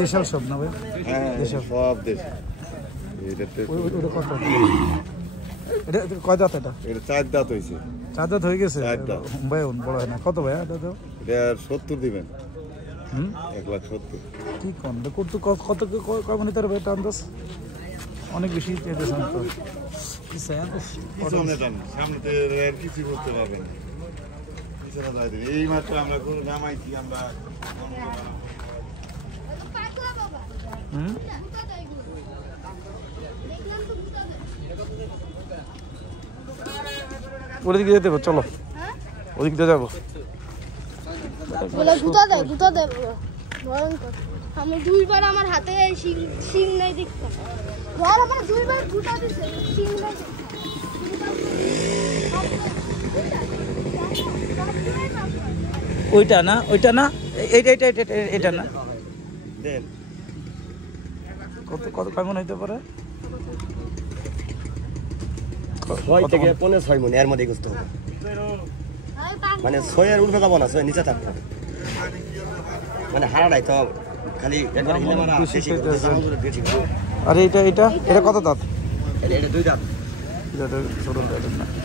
দেশাল সব না ভাই? দেশাল সব দেশ। এটা কয় দাঁত? এটা 4 দাঁত হয়েছে। 4 দাঁত হয়ে গেছে ভাই, বড় হয় না। কত ভাই এটা? 70 দিবেন। 1,70,000। কি কোন কত কয় মানে তার ভাই আন্দাজ? অনেক বেশি পেয়েছেন তো। সামনে কিছু করতে পারবেন না। এই মাত্র আমরা গরু নামাইছি। আমরা ওদিক দিয়ে যেতে হবে, চলো ওদিক দিয়ে যাবো। আমি 2 বার আমার হাতে শিং নাই দেখতাম। আর আমার 2 বার গুটা দিছে শিং নাই। ওইটা না, ওইটা না, এটা না। দেন কত কত কেমন হইতে পারে? 6 থেকে 6.5 মণ এর মধ্যে গোস্ত হবে। মানে 6 এর উঠে যাবো না, 6 নিচে থাকবে। মানে হাড়াই তো খালি একবার হিলে মারা বেশি করে। আর এটা কত দাঁত? এটা 2 দাঁত।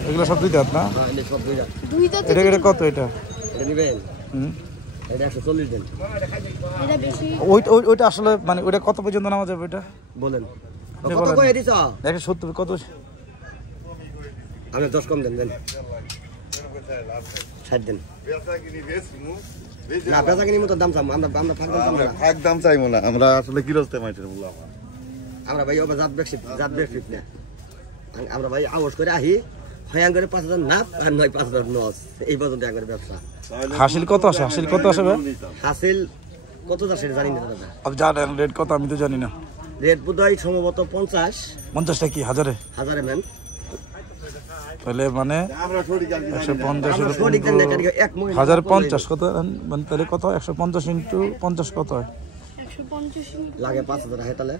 এগুলো সব 2 দাঁত না? হ্যাঁ, এটা সব 2 দাঁত। এটা কত? এটা নিবেন? এটা 140 দেন। এটা বেশি। ওইটা আসলে মানে ওইটা কত পর্যন্ত নামা যাবে? এটা বলেন কত কই দিছ? 170। কত? আমি 10 কম দেন। 60 দেন। না বেচা কিনি মতো দাম চাম। আমরা ফাঁক দাম চাইবো না। আমরা আসলে গৃহস্থ মানুষের বললাম। আমরা ভাই ওবা জাত বেশি না। আমরা ভাই আওয়াজ করে আহি হয়াং করে 5,000 না আর 5,000 নস। এই পর্যন্ত একবার ব্যবসা। হাসিল কত আসে? হাসিল কত আসে ভাই? হাসিল কত আসে জানি না দাদা। আপনি জানেন রেট কত? আমি তো জানি না। রেট বোধহয় সম্ভবত 50। 50টা কি হাজারে? হাজারে ম্যান। তাহলে মানে 150 1050 কত? মানে তাহলে কত? 150 ইন্টু 50 কত হয়? 150 লাগে 5,000 হয় তাহলে।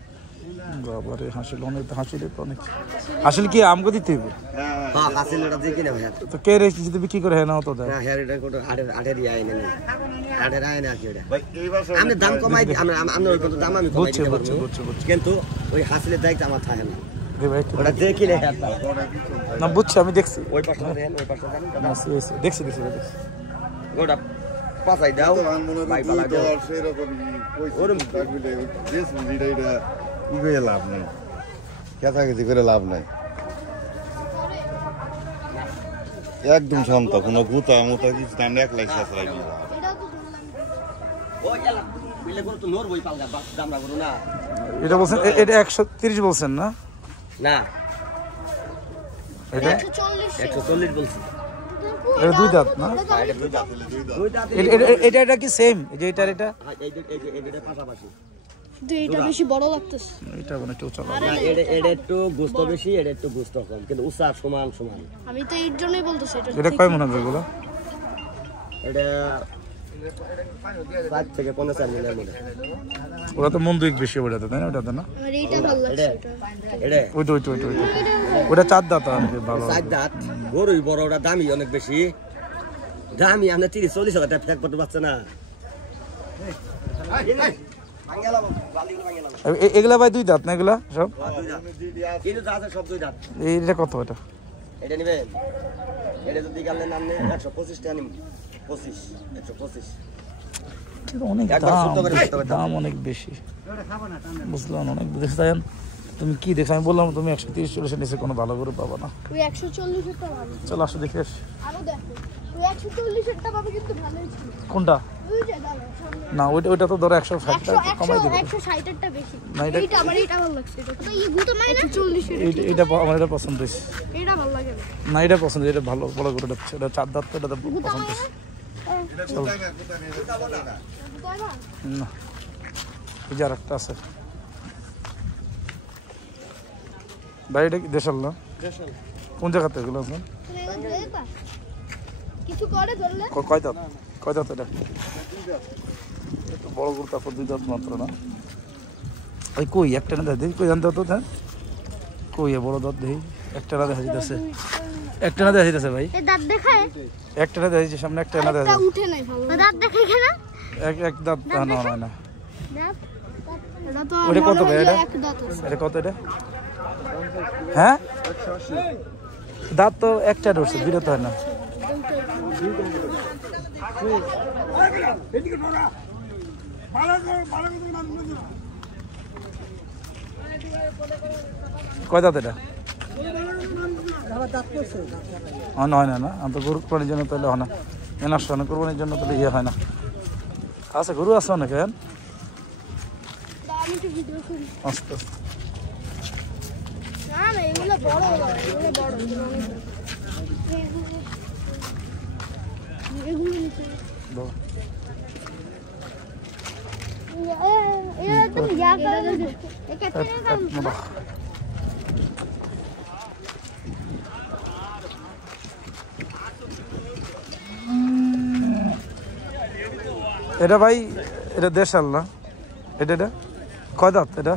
বাবারে হাসিল অনেক। হাসিল তো অনেক। হাসিল কি আমগো দিতে হবে? হ্যাঁ হাসিল এটা দিয়ে কিনে ভাই। তো কে রে যদি বিক্রি করে হ্যাঁ না তো দেয়? না হেয়ার এটা কোটো 8 দিয়ে আইনে না। 8 আইনে আছে এটা। ভাই এই বছর আমি দাম কমাই দিই। আমরা ওই কত দাম আমি কমাই দিতে পারবো। কিন্তু ওই হাসিলের দায়িত্ব আমার থাকে না। ওটা দেখিলে হ্যাঁ না বুঝছি, আমি দেখছি। ওই পাশে দেন, ওই পাশে দেন। দেখছি। গোটা পাছাই দাও ভাই পালা দাও। ওরম থাকলে দেশ মুজিটা এটা কি করে লাভ নাই। কেসা কিছু করে লাভ নাই। একদম শান্ত, কোনো গুতা মুতা কিছু না। 1 লাখ সাশ্রয় দিই। ওই এলা বিলে কোন তো নর বই পালগা দাম না করো না। এটা বলছেন এটা 130 বলছেন না? না এটা 140 বলছি। এটা 2 দাঁত না? এটা 2 দাঁত। 2 দাঁত। এটা কি সেম? এটা এইটা পাশাপাশি। কিন্তু এটা বেশি বড় লাগতেছে। এটা মানে একটু চলা। না এটা একটু গোস্ত বেশি, এটা একটু গোস্ত কম, কিন্তু উচ্চতা সমান। আমি তো এর জন্যই বলতেছি এটা কয় মণ হবে এগুলো? এটা 5 থেকে 15 মণের মধ্যে। ওটা তো মন দুই বেশি ওটাতে, তাই না? ওটাতে না? আমার এইটা ভালো লাগছে। ওটা 4 দাঁত আর ভালো। 4 দাঁত গরুই বড়, ওটা দামি অনেক বেশি। দামি আপনি 30-40 হাজার টাকা ফেক করতে পারছে না। এগুলা ভাই 2 দাঁত না? এগুলা সব সব 2 দাঁত। এটা কত? এটা নিবেন? এটা যদি গেলে নাম নেই 125 টাকা নিব। 125 অনেক দাম অনেক বেশি। বুঝলাম অনেক বেশি। তুমি কি দেখো? আমি বললাম তুমি 130-40 নিচে কোনো ভালো গরু পাবো না। ওই 140 এর টা ভালো। চলো আসো দেখে আসি। আরো দেখো ওই 140 এর টা পাবে কিন্তু ভালোই ছিল। কোনটা? ওই যে দাঁড়াও সামনে। না ওইটা তো ধরো 160 টাকা কমাই দিবে। 160 এর টা বেশি। না এইটা আমার এইটা ভালো লাগছে। এটা তো এই গুতো নাই না 140 এর। এটা আমার এটা পছন্দ হইছে। এইটা ভালো লাগে না এটা পছন্দ, এটা ভালো বড় গরুটা। এটা 4 দাঁত, এটা পছন্দ হইছে। না এই যে আরেকটা আছে ভাই। এটা কি দেশাল না? কোন জায়গাতে এগুলো আছে? কিছু করে ধরলে কয় দাঁত? এটা বড় গরু তারপর 2 দাঁত মাত্র না ওই কই একটা না দেখি কই জানতে হতো হ্যাঁ কই বড় দাঁত দেখি একটা না দেখা যাচ্ছে একটা না দেখা যাচ্ছে ভাই এই দাঁত দেখায় একটা না দেখা যাচ্ছে সামনে একটা না দেখা যাচ্ছে উঠে নাই ভালো দাঁত দেখাই কেন এক দাঁত না না দাঁত এটা তো ওটা কত ভাই এটা এক দাঁত আছে এটা কত এটা হ্যাঁ দাঁত তো একটা ধরছে বিরত হয় না কয় দাঁত এটা হয় না না আমি তো গরু কোরবানির জন্য তাহলে হয় না এনার সঙ্গে কোরবানির জন্য তাহলে ইয়ে হয় না আচ্ছা গরু আছে অনেক হ্যাঁ আমি তো ভিডিও করি আস্তে আস্তে না না এগুলো বড় এগুলো নিচে দাও। একদম জায়গা একে মোটা। এটা ভাই এটা দেশাল না এটা এটা কয় দাঁত এটা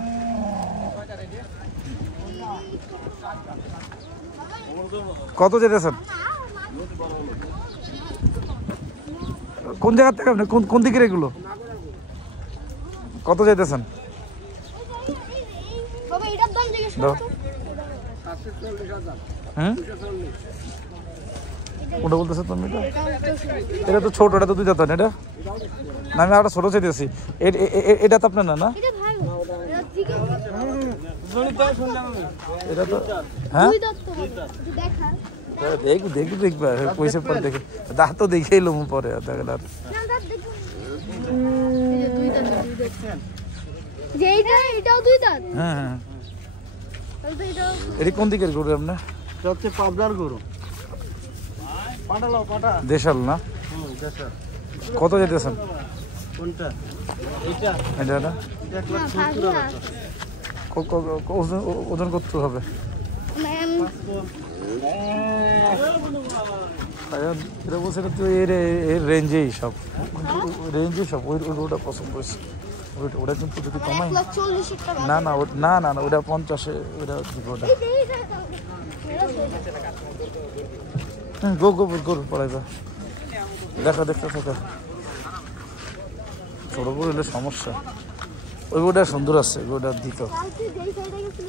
কত যেতেছেন কোন জায়গা থেকে আপনি কোন দিকের এগুলো কত যেতেছেন বাবা এটার দাম জিজ্ঞেস দাও করো হুম ওটা বলতেছো তুমি এটা তো ছোট এটা তো 2 দাঁত না এটা না আমি আরো ছোট চাইতেছি এটা তো আপনার না না এটা ভালো এটা ঠিক আছে এটা তো হ্যাঁ দুই দাঁত তো দেখা দেখবা পয়সা পরে দেখে দাঁত তো দেখে এলো পরে দেখলাম না দাঁত দেখো এই যে দুই দাঁত যে এটাও দুই দাঁত হ্যাঁ হ্যাঁ তাহলে তো এটাও এটা কোন দিকের গরু আপনার হচ্ছে পাবলার গরু পাটা দেশাল না দেশাল কত যেতেছেন কোনটা এটা এটা না ভালো ওজন করতে হবে ম্যাম এটা বলছে তো এর রেঞ্জেই সব ওই ওটা পছন্দ করেছি ওটা কিন্তু যদি কমাই 1,40,000 টাকা না না ওটা 50-এ ওটা দিব ওটা গরু পড়াইবা দেখতে থাকো ছোট গরু হলে সমস্যা ওই গোটা সুন্দর আছে গোটা দিত কালকে যেই সাইডে গেছিল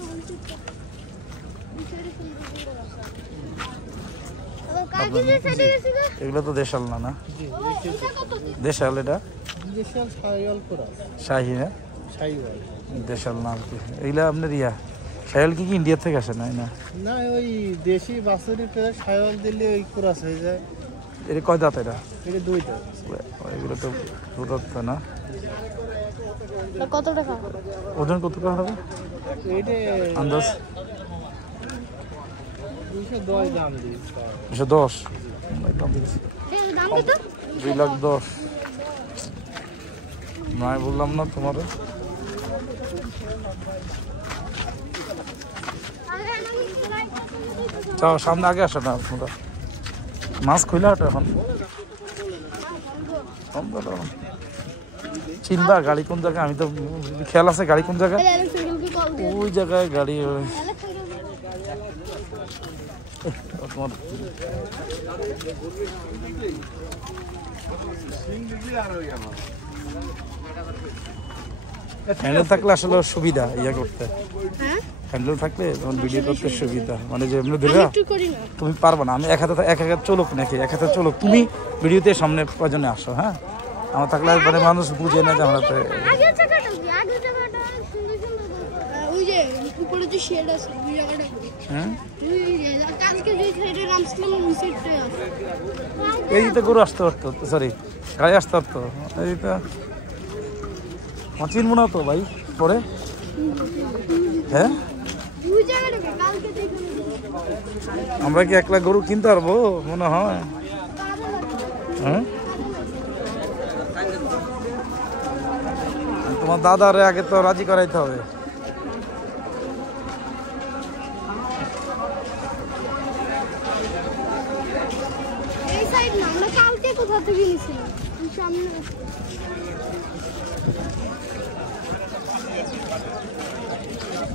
কালকে যে সাইডে গেছিল এগুলো তো দেশাল না না এটা কত দেশাল এটা দেশাল ছায়াল করা শাহি না ছাইওয়াল দেশাল না এগুলা আপনার ইয়া শাহিওয়াল কি ইন্ডিয়া থেকে আসে না না ওই দেশি বাছুরি পেয়ে ছায়াল দিলে ওই ক্রস হয়ে যায় এটা কয় দাঁত এটা এটা দুইটা এগুলো তো দুধ না কত টাকা ওজন কত টাকা হবে এইটা আন্দাজ 210 দাম দিই 210 একদম দাম কত 2,10,000 নাই বললাম না তোমার চাও সামনে আগে আসো না আপনারা মাছ খুলে হাঁটো এখন চিনবা গাড়ি কোন জায়গায় আমি তো খেয়াল আছে গাড়ি কোন জায়গায় ওই জায়গায় গাড়ি তোমার হ্যান্ডেল থাকলে আসলে সুবিধা ইয়ে করতে হ্যান্ডেল থাকলে তখন ভিডিও করতে সুবিধা মানে যে এমনি দিলে তুমি পারবে না আমি এক হাতে চলুক নাকি এক হাতে চলুক তুমি ভিডিওতে সামনে কজনে আসো হ্যাঁ আমার থাকলে মানে মানুষ বুঝে না যে আমরা তো এই তো গরু আসতে পারতো সরি গাড়ি আসতে পারতো এইটা চিনবো না তো ভাই পরে হ্যাঁ আমরা কি 1 লাখ গরু কিনতে পারবো মনে হয় হ্যাঁ তোমার দাদারে আগে তো রাজি করাইতে হবে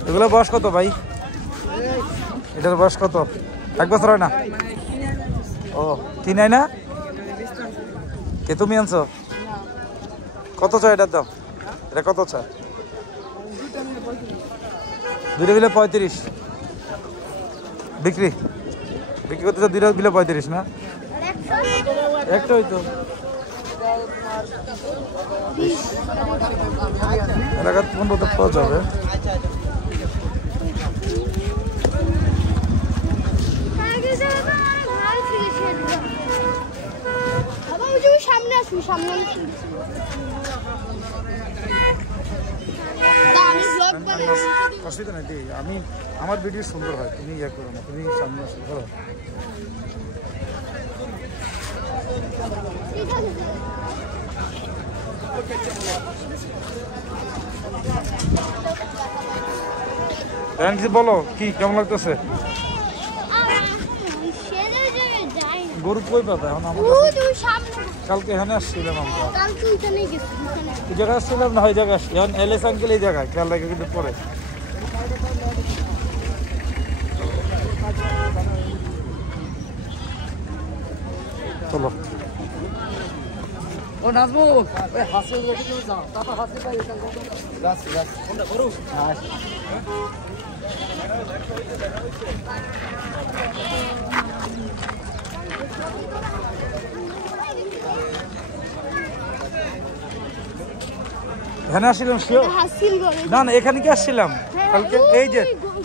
এগুলো বয়স কত ভাই? এটার বয়স কত? 1 বছর হয় না? ও কিনাই না? কে তুমি আনছো? কত চাই এটার দাম? এটা কত চাই? দুইটা মিলে 35 বিক্রি করতে দুইটা মিলে 35 না? একটা হইতো এলাকার 15 পাওয়া যাবে। অসুবিধা নাই, আমি আমার ভিডিও সুন্দর হয়, তুমি ইয়ে করো না, তুমি সামনে আসো করো। কিছু বলো, কি কেমন লাগতেছে? গরু কই পাবে এখন? কালকে এখানে আসছিলাম আমরা, এই জায়গায় আসছিলাম না, ওই জায়গায় আসছি এখন। এলএস আঙ্কেল এই জায়গায় খেয়াল রাখে কিন্তু পরে চলো। ও নাজমু ওই হাসি লোকে তুমি যাও তারপর হাসি পাই এটা গাছ কোনটা গরু? হ্যাঁ এখানে আসছিলাম না না, এখানে কি আসছিলাম কালকে? এই যে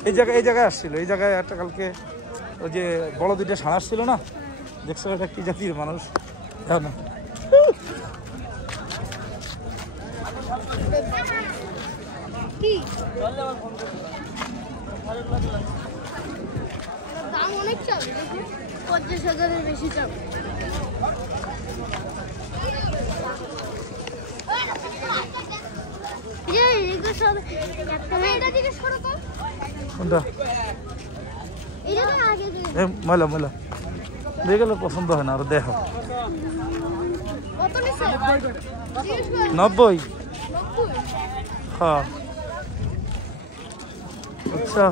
এই জায়গায় আসছিল, এই জায়গায় একটা কালকে ওই যে বড় দুইটা ষাঁড় আসছিল না, দেখছো? এটা কি জাতির মানুষ না? দাম অনেক চাপ, 50,000-এর বেশি চাপ। ময়লা ময়লা দিয়ে গেলে পছন্দ হয় না, আর দেখো 90। হ্যাঁ আচ্ছা,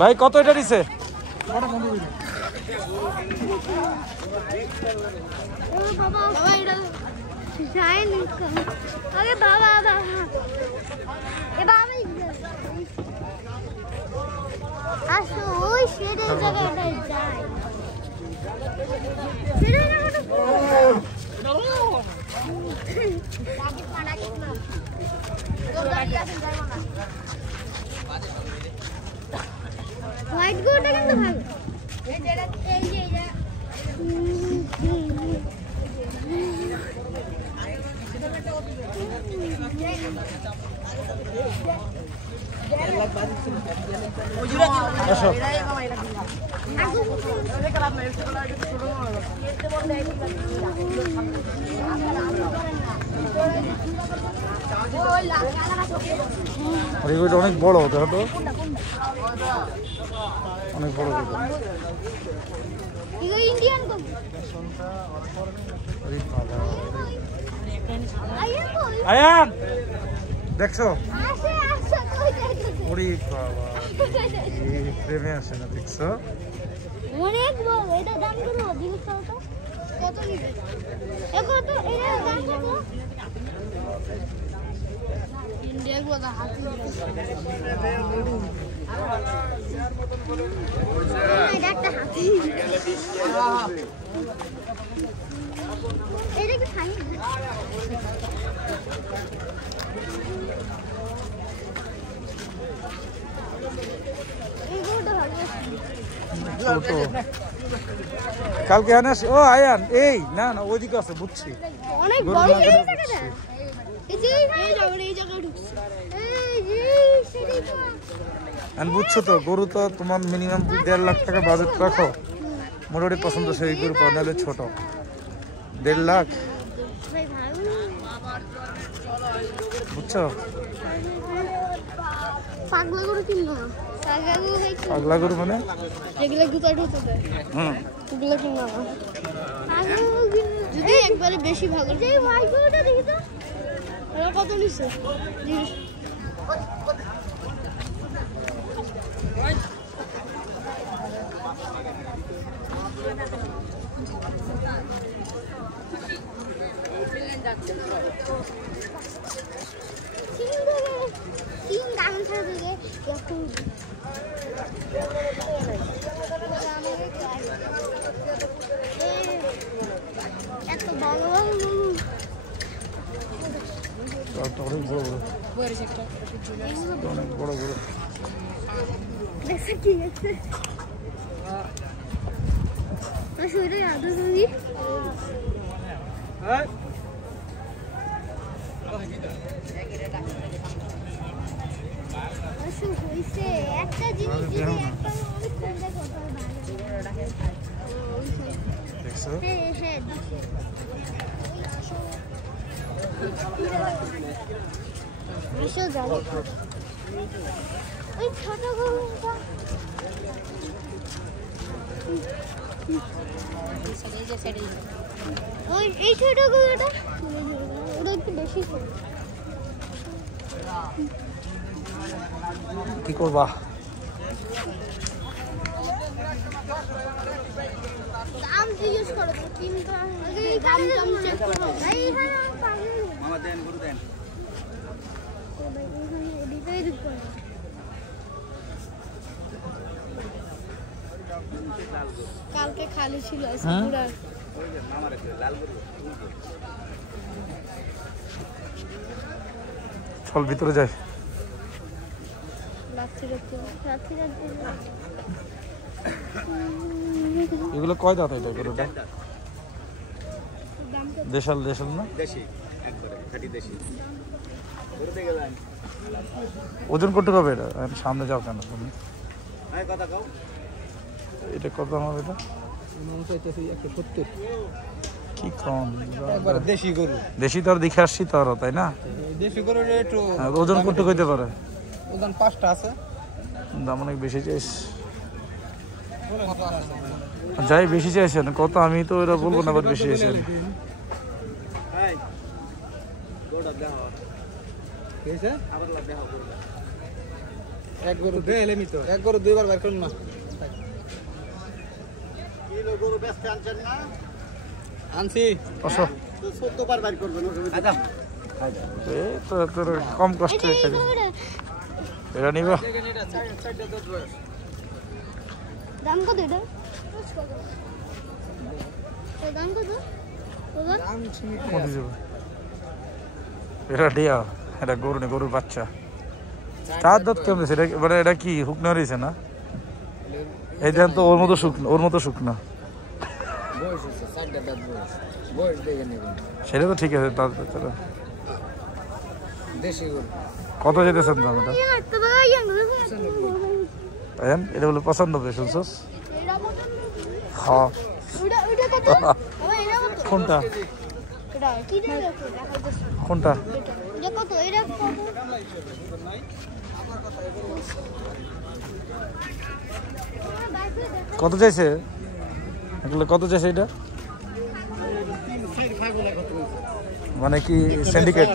ভাই কত এটা দিছে? হোয়াইট গোটা কিন্তু ভালো। অনেক বড় দেখো তো, অনেক বড়। ইন্ডিয়ান আয়ান দেখছো? ওরে বাবা, প্রেমে আসে না, দেখছো? অনেক বড়। এটা দাম কত? জিনিসটা কত নিবে? কত? এর দাম কত? ইন্ডিয়া গোদা হাতি। এটা একটা হাতি। এটা কি খাই? কালকে এখানে আসি। ও আয়ান, এই না না ওইদিকে আছে, বুঝছি। অনেক বড় জায়গাটা। এই যে এই জায়গা ঢুকছে। এই যে সেটাই তো। আর বুঝছো তো, গরু তো তোমার মিনিমাম 1.5 লাখ টাকা বাজেট রাখো, মোটামুটি পছন্দ সেই গরু পাও, নাহলে ছোট 1.5 লাখ, বুঝছো? পাগলা গরু কিনবো না। পাগলা গরু মানে যেগুলো গুতা ঢুকে দেয়। এগুলো কিনা যদি একবারে বেশি ভালো এই মাইক্রোটা দেখি তো এটা কত নিছে তিন দাম ছাড়া থেকে এত ভালো অনেক বড় অনেক বড় বড় দেখে কি আছে শুরু আদৌ তুমি হইছে একটা জিনিস যদি একটা দেখছো হ্যাঁ বিশাল জায়গা ওই ছোট গরুটা ওই এই ছোট গরুটা ওটা একটু বেশি কি করবা দাম জিজ্ঞেস করো তো তিনটা দাম চেক করো ভাই হ্যাঁ মামা দেন গুরু দেন কালকে খালি ছিল পুরা চল ভিতরে যাই এগুলো কয় দাঁত এটা গরুটা দেশাল দেশাল না ওজন করতে পারবে এটা সামনে যাও কেন তুমি এটা কত আমার এটা কি কম দেশি গরু দেশি তো আর দেখে আসছি তো আরো তাই না দেশি গরু একটু ওজন করতে কইতে পারে ওজন 5টা আছে দাম অনেক বেশি চাইছ যাই বেশি চাইছেন কত আমি তো এটা বলবো না আবার বেশি চাইছেন এক গরু এক গরু দুইবার বের করুন না আনছি কম কষ্টে এটা নিবা দাম কত এটা দাম কত এটা ডিয়া এটা গরু নেই গরুর বাচ্চা চার দাঁত কেমন এটা মানে এটা কি শুকনো রয়েছে না এই দেন তো ওর মতো শুকনা সেটা তো ঠিক আছে কত যেতেছেন দাম এটা এটা বলে 95 শুনছস হ্যাঁ কোনটা কোনটা কত চাইছে এগুলো কত চাইছে এটা মানে কি সিন্ডিকেট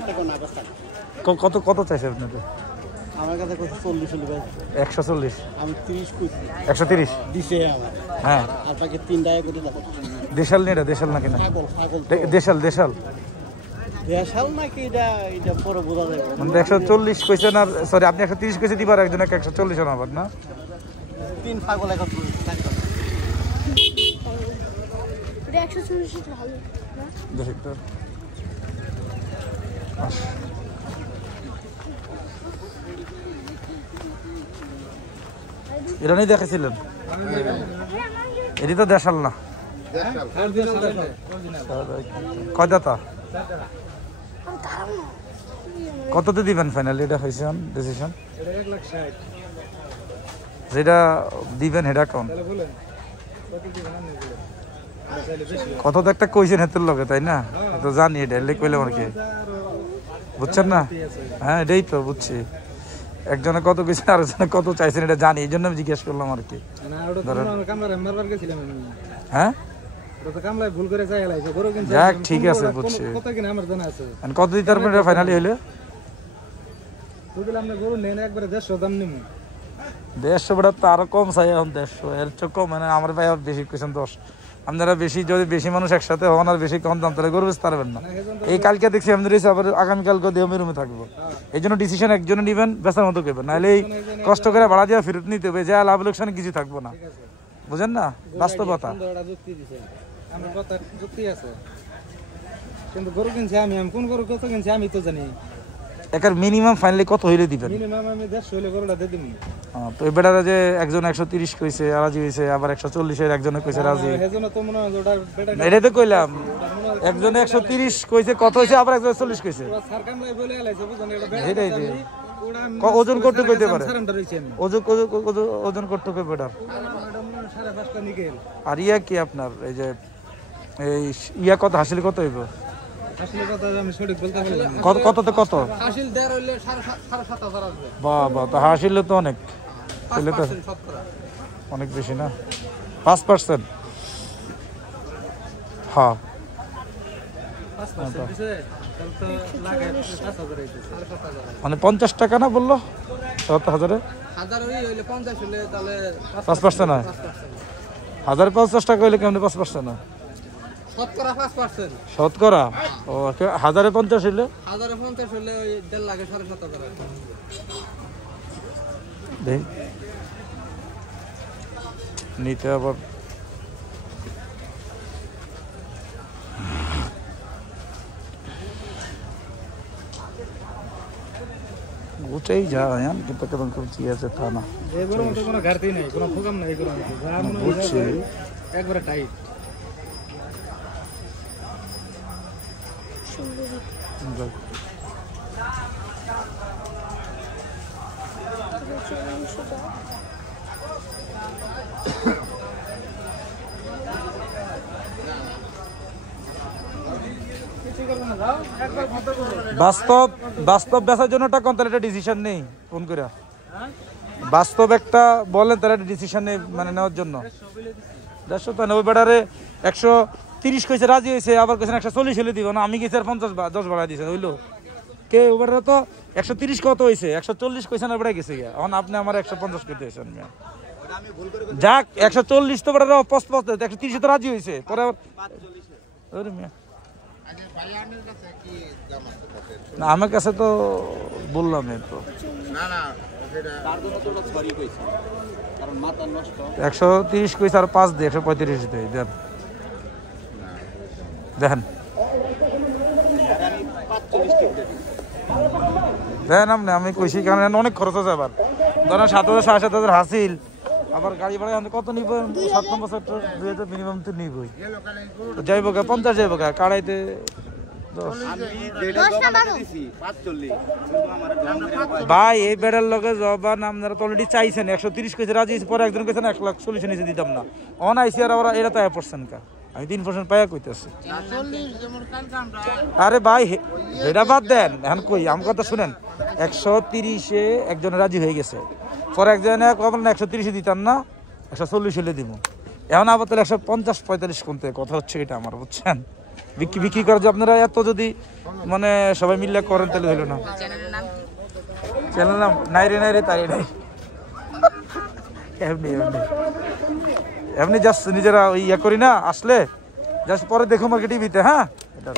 কত কত চাইছে আপনাদের আমার কাছে কত 140 আমি 30 কইছি 130 দিছে আমার হ্যাঁ আপনাকে 3 টাকা করে দাও দেশাল নেই এটা দেশাল নাকি না দেশাল দেশাল দেশাল নাকি এটা পরে বোঝা যাবে মানে 140 কইছেন আর সরি আপনি 130 কইছে দিবার একজন 140 না আবার না 3 ছাগল একত্র এটা 140 ভালো না দেখি তো এটা নেই দেখেছিলেন এটি তো দেশাল না কয় দাতা কততে দিবেন ফাইনালি এটা হয়েছে ডিসিশন যেটা দিবেন হেডা কোন কত তো একটা কইছেন হেতের লগে তাই না তো জানি এটা এলে কইলাম আর কি বুঝছেন না হ্যাঁ এটাই তো বুঝছি একজনে কত কইছেন আর একজনে কত চাইছেন এটা জানি এই জন্য আমি জিজ্ঞেস করলাম আর কি হ্যাঁ তো কামলাই ভুল করে যাই লাইছে গরু কিনছে যাক ঠিক আছে বুঝছি কত কিনা আমার জানা আছে কত দিতার মানে ফাইনালি হইলো বুঝলাম না গরু নেন একবারে 150 দাম নিমু 150 বড় তো আরো কম চাই এখন 150 এর চেয়ে কম মানে আমার ভাই আর বেশি কইছেন 10 আপনারা বেশি যদি বেশি মানুষ একসাথে হন আর বেশি কম দাম তাহলে গরু বেচতে পারবেন না এই কালকে দেখছি আমাদের আবার আগামী কালকে দেহমের রুমে থাকবো এই জন্য ডিসিশন একজনে নেবেন বেচার মতো করবেন নাহলে এই কষ্ট করে ভাড়া দিয়ে ফেরত নিতে হবে যা লাভ লোকসান কিছু থাকবো না বুঝেন না বাস্তবতা যুক্তি দিছেন আমার কথা যুক্তি আছে কিন্তু গরু কিনছি আমি কোন গরু কত কিনছি আমি তো জানি একার মিনিমাম ফাইনালি কত হইলে দিবেন মিনিমাম আমি 150 হইলে গরুটা দিয়ে দিমু তো এবারে যে একজন 130 কইছে রাজি হইছে আবার 140 এর একজনে কইছে রাজি এজন্য তো মনে হয় ওটা বেটা এটাই তো কইলাম একজনে 130 কইছে কত হইছে আবার 140 কইছে পুরো সারকাম লাই বলে আইছে বুঝছেন এটা বেটা এটাই যে ওটা ওজন করতে কইতে পারে সারেন্ডার হইছে আমি ওজন করতে কই বেটার 5.5 নিকেল আর ইয়া কি আপনার এই যে এই ইয়া কত হাসিল কত হইব আসলে কথা আমি সঠিক বলতে পারলাম না কত কততে কত হাসিল দেড় হইলে 7.5 আসবে বাবা তো হাসিল তো অনেক তাহলে তো অনেক বেশি না 5% হ্যাঁ 5% দিছে তাহলে তো লাগে 5000 হইছে 7.5 মানে 50 টাকা না বললো 70,000 হাজার হইলে 50 হইলে তাহলে 5% না 1050 টাকা হইলে কেমনে 5% না শতকরা 5% শতকরা ও 1050 হইলে 1050 হইলে ওই 1.5 লাখ 7.5 দেখ নিতে আবার ওটাই যা यार কিন্তু কেমন কোন চিজ আছে তা না এই গরুর মধ্যে কোনো ঘাটতি নাই কোনো ফুকাম নাই এই গরুর মধ্যে যা মনে বুঝছি একবারে টাইট বাস্তব বেচার জন্য একটা কোন একটা ডিসিশন নেই ফোন করে বাস্তব একটা বলেন তাহলে ডিসিশন নেই মানে নেওয়ার জন্য 190 বেটারে 130 কইছে রাজি হয়েছে আবার কইছেন 140 হলে দিব না আমি গেছি আর 50 বাড়াই দিছে হইলো কে ওবারে তো 130 কত হইছে 140 কইছেন আর বেটা গেছে এখন আপনি আমার 150 কইতে হইছেন মিয়া যাক 140 তো বেটা 55 130 তো রাজি হইছে পরে ওরে মিয়া না আমার কাছে তো বললাম তো না না তার জন্য তো সরি কইছি কারণ মাথা নষ্ট 130 কইছে আর 5 দিয়ে 135 দেই দেন দেখেন দেন আমি কইছি কারণ অনেক খরচ আছে আবার ধরেন 7,000 7,500 হাসিল আবার গাড়ি ভাড়া কত নিব 7 নম্বর সেক্টর 2000 মিনিমাম তো নিবই যাইবো 50 যাইবো কাড়াইতে ভাই এই বেড়ার লগে জবান আপনারা তো অলরেডি চাইছেন 130 কইছে রাজি পরে একজন কইছেন 1,40 নিচে দিতাম না অন আইসি আর ওরা এটা তো 1% কা আমি 3% পায়া কইতাছি আরে ভাই এটা বাদ দেন এখন কই আম কথা শুনেন 130 এ একজন রাজি হয়ে গেছে পরে একজনে কখন 130 দিতাম না 140 হলে দিব এখন আবার তাহলে 150 45 কোনতে কথা হচ্ছে এটা আমার বুঝছেন বিক্রি করার যে আপনারা এত যদি মানে সবাই মিলে করেন তাহলে হইলো না চ্যানেল নাম নাই রে তাই নাই এমনি জাস্ট নিজেরা ওই ইয়ে করি না আসলে জাস্ট পরে দেখো মার্কেট টিভিতে হ্যাঁ এটা